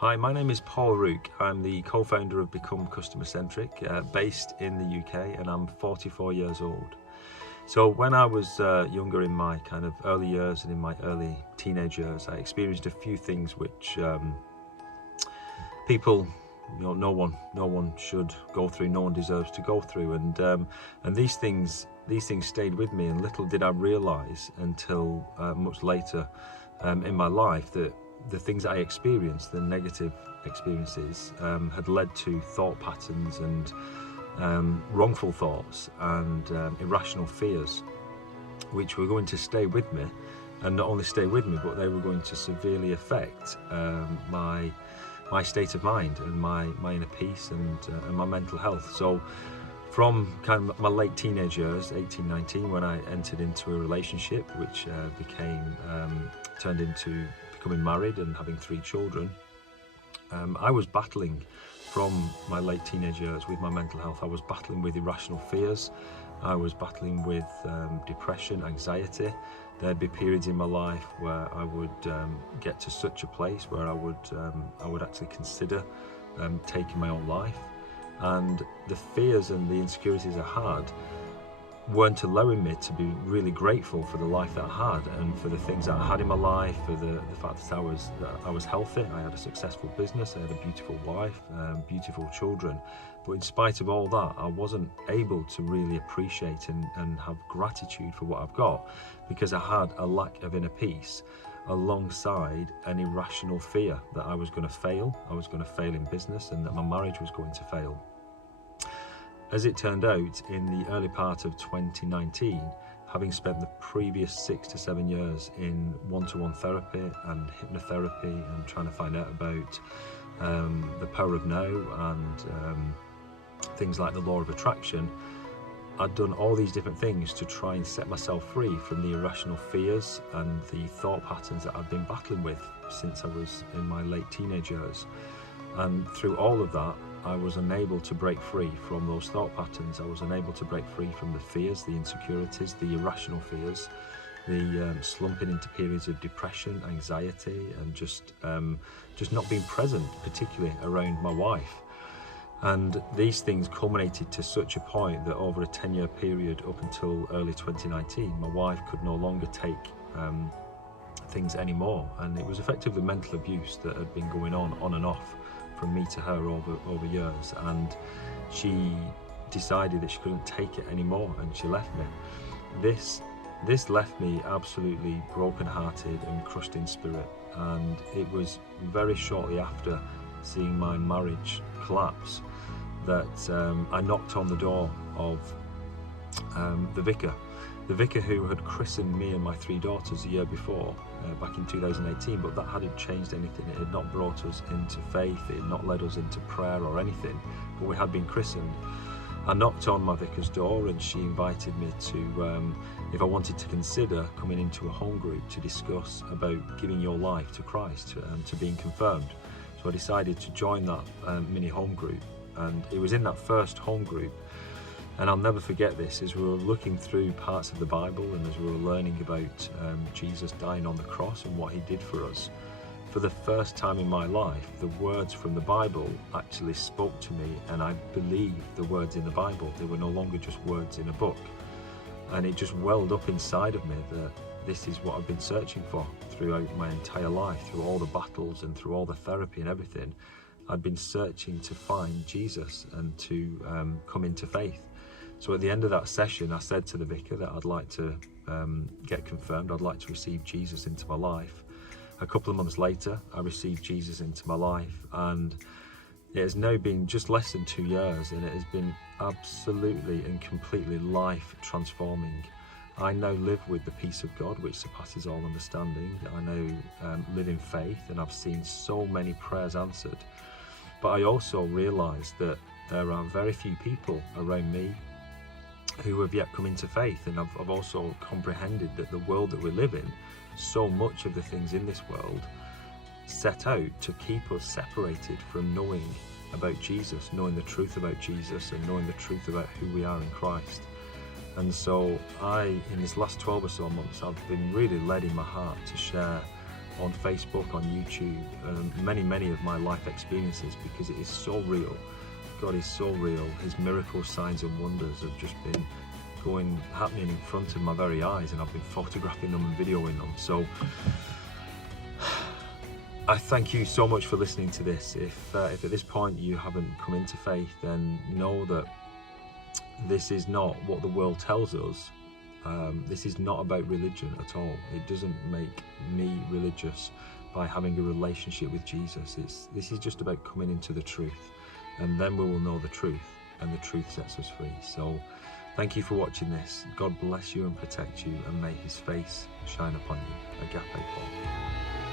Hi, my name is Paul Rouke. I'm the co-founder of Become Customer Centric, based in the UK, and I'm 44 years old. So when I was younger, in my kind of early years and in my early teenage years, I experienced a few things which people, no one should go through, no one deserves to go through, and these things stayed with me, and little did I realise until much later in my life that the things that I experienced, the negative experiences, had led to thought patterns and wrongful thoughts and irrational fears, which were going to stay with me, and not only stay with me, but they were going to severely affect my state of mind and my inner peace and my mental health. So from kind of my late teenage years, 18, 19, when I entered into a relationship which turned into becoming married and having 3 children, I was battling from my late teenage years with my mental health. I was battling with irrational fears. I was battling with depression, anxiety. There'd be periods in my life where I would get to such a place where I would actually consider taking my own life. And the fears and the insecurities I had weren't allowing me to be really grateful for the life that I had and for the things that I had in my life, for the fact that I was healthy. I had a successful business, I had a beautiful wife, beautiful children. But in spite of all that, I wasn't able to really appreciate and have gratitude for what I've got, because I had a lack of inner peace alongside an irrational fear that I was going to fail. I was going to fail in business and that my marriage was going to fail. As it turned out, in the early part of 2019, having spent the previous 6 to 7 years in one-to-one therapy and hypnotherapy and trying to find out about the power of now and things like the law of attraction, I'd done all these different things to try and set myself free from the irrational fears and the thought patterns that I'd been battling with since I was in my late teenage years. And through all of that, I was unable to break free from those thought patterns. I was unable to break free from the fears, the insecurities, the irrational fears, the slumping into periods of depression, anxiety, and just not being present, particularly around my wife. And these things culminated to such a point that over a 10-year period up until early 2019, my wife could no longer take things anymore, and it was effectively mental abuse that had been going on and off from me to her over years, and she decided that she couldn't take it anymore and she left me. This left me absolutely broken-hearted and crushed in spirit, and it was very shortly after seeing my marriage collapse that I knocked on the door of the vicar who had christened me and my 3 daughters the year before, back in 2018, but that hadn't changed anything. It had not brought us into faith, it had not led us into prayer or anything, but we had been christened. I knocked on my vicar's door and she invited me to, if I wanted to consider coming into a home group to discuss about giving your life to Christ, to being confirmed. So I decided to join that mini home group, and it was in that first home group, and I'll never forget this, as we were looking through parts of the Bible and as we were learning about Jesus dying on the cross and what he did for us. For the first time in my life, the words from the Bible actually spoke to me, and I believed the words in the Bible. They were no longer just words in a book. And it just welled up inside of me that this is what I've been searching for throughout my entire life, through all the battles and through all the therapy and everything. I'd been searching to find Jesus and to come into faith. So at the end of that session, I said to the vicar that I'd like to get confirmed. I'd like to receive Jesus into my life. A couple of months later, I received Jesus into my life, and it has now been just less than 2 years, and it has been absolutely and completely life transforming. I now live with the peace of God, which surpasses all understanding. I now live in faith, and I've seen so many prayers answered. But I also realise that there are very few people around me who have yet come into faith, and I've also comprehended that the world that we live in, so much of the things in this world set out to keep us separated from knowing about Jesus, knowing the truth about Jesus, and knowing the truth about who we are in Christ. And so in this last 12 or so months, I've been really led in my heart to share on Facebook, on YouTube, many of my life experiences, because it is so real. God is so real. His miracles, signs and wonders have just been happening in front of my very eyes, and I've been photographing them and videoing them. So I thank you so much for listening to this. If at this point you haven't come into faith, then know that this is not what the world tells us. This is not about religion at all. It doesn't make me religious by having a relationship with Jesus. This is just about coming into the truth, and then we will know the truth, and the truth sets us free. So thank you for watching this. God bless you and protect you, and may his face shine upon you. Agape Paul.